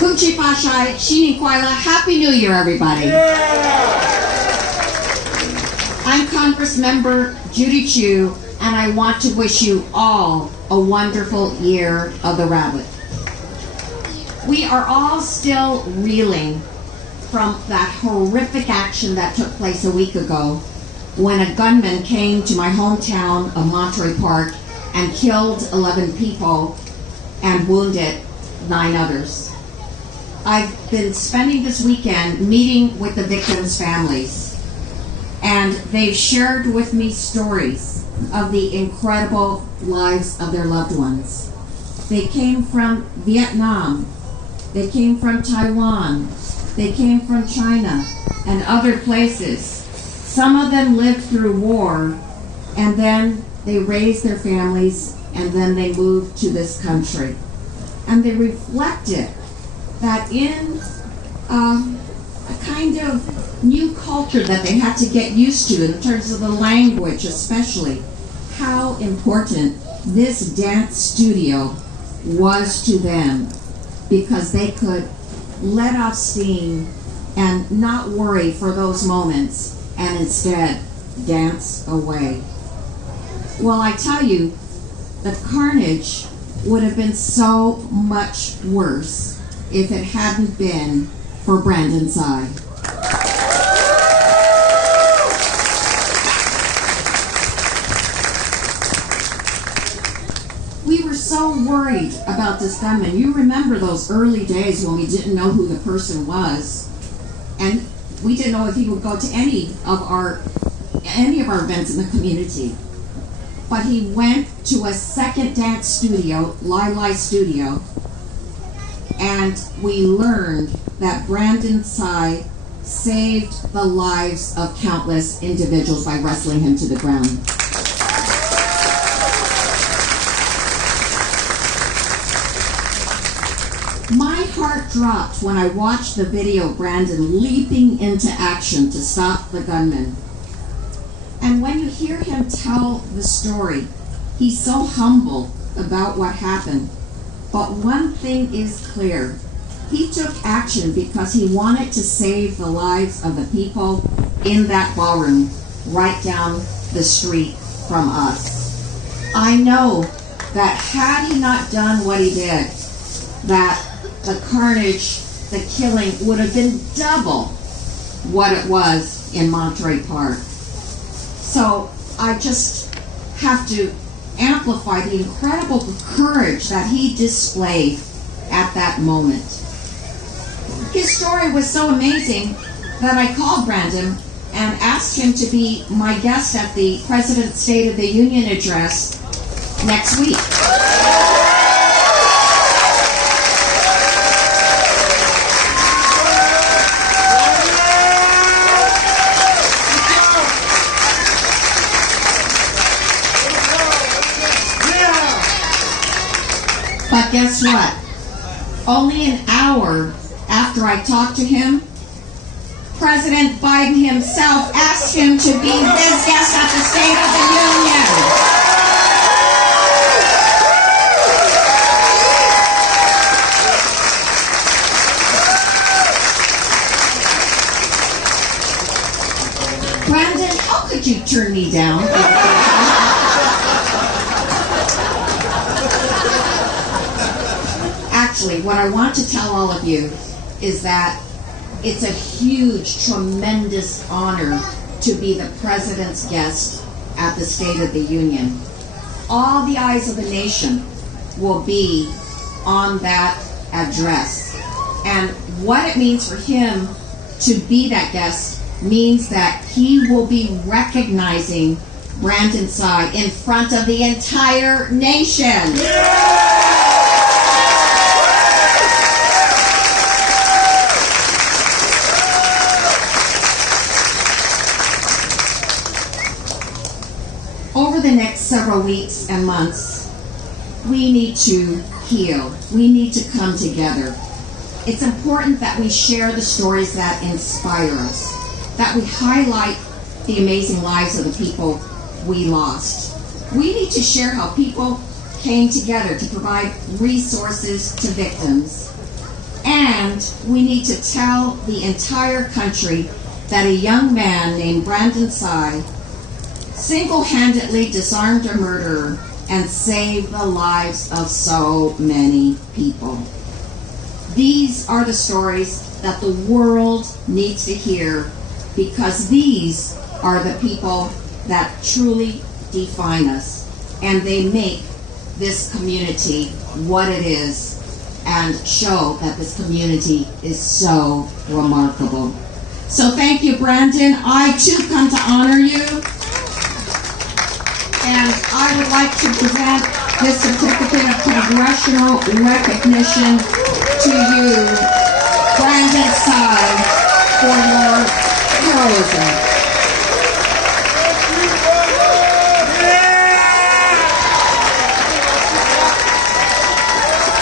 Kuchi Fashai, Shini Kwaila, Happy New Year, everybody. I'm Congress Member Judy Chu, and I want to wish you all a wonderful year of the rabbit. We are all still reeling from that horrific action that took place a week ago when a gunman came to my hometown of Monterey Park and killed 11 people and wounded 9 others. I've been spending this weekend meeting with the victims' families, and they've shared with me stories of the incredible lives of their loved ones. They came from Vietnam, they came from Taiwan, they came from China and other places. Some of them lived through war, and then they raised their families, and then they moved to this country. And they reflected that in a kind of new culture that they had to get used to in terms of the language especially, how important this dance studio was to them, because they could let off steam and not worry for those moments and instead dance away. Well, I tell you, the carnage would have been so much worse if it hadn't been for Brandon Tsay. We were so worried about this gunman. You remember those early days when we didn't know who the person was, and we didn't know if he would go to any of our events in the community. But he went to a second dance studio, Lai Lai Studio, and we learned that Brandon Tsay saved the lives of countless individuals by wrestling him to the ground. My heart dropped when I watched the video of Brandon leaping into action to stop the gunman. And when you hear him tell the story, he's so humble about what happened. But one thing is clear. He took action because he wanted to save the lives of the people in that ballroom right down the street from us. I know that had he not done what he did, that the carnage, the killing would have been double what it was in Monterey Park. So I just have to amplify the incredible courage that he displayed at that moment. His story was so amazing that I called Brandon and asked him to be my guest at the President's State of the Union address next week. But guess what? Only an hour after I talked to him, President Biden himself asked him to be his guest at the State of the Union. Brandon, how could you turn me down? Actually, what I want to tell all of you is that it's a huge, tremendous honor to be the President's guest at the State of the Union. All the eyes of the nation will be on that address. And what it means for him to be that guest means that he will be recognizing Brandon Tsay in front of the entire nation. Over the next several weeks and months, we need to heal. We need to come together. It's important that we share the stories that inspire us, that we highlight the amazing lives of the people we lost. We need to share how people came together to provide resources to victims. And we need to tell the entire country that a young man named Brandon Tsay single-handedly disarmed a murderer and saved the lives of so many people. These are the stories that the world needs to hear, because these are the people that truly define us, and they make this community what it is and show that this community is so remarkable. So thank you, Brandon. I too come to honor you, and I would like to present this certificate of congressional recognition to you, Brandon Tsay, for your heroism.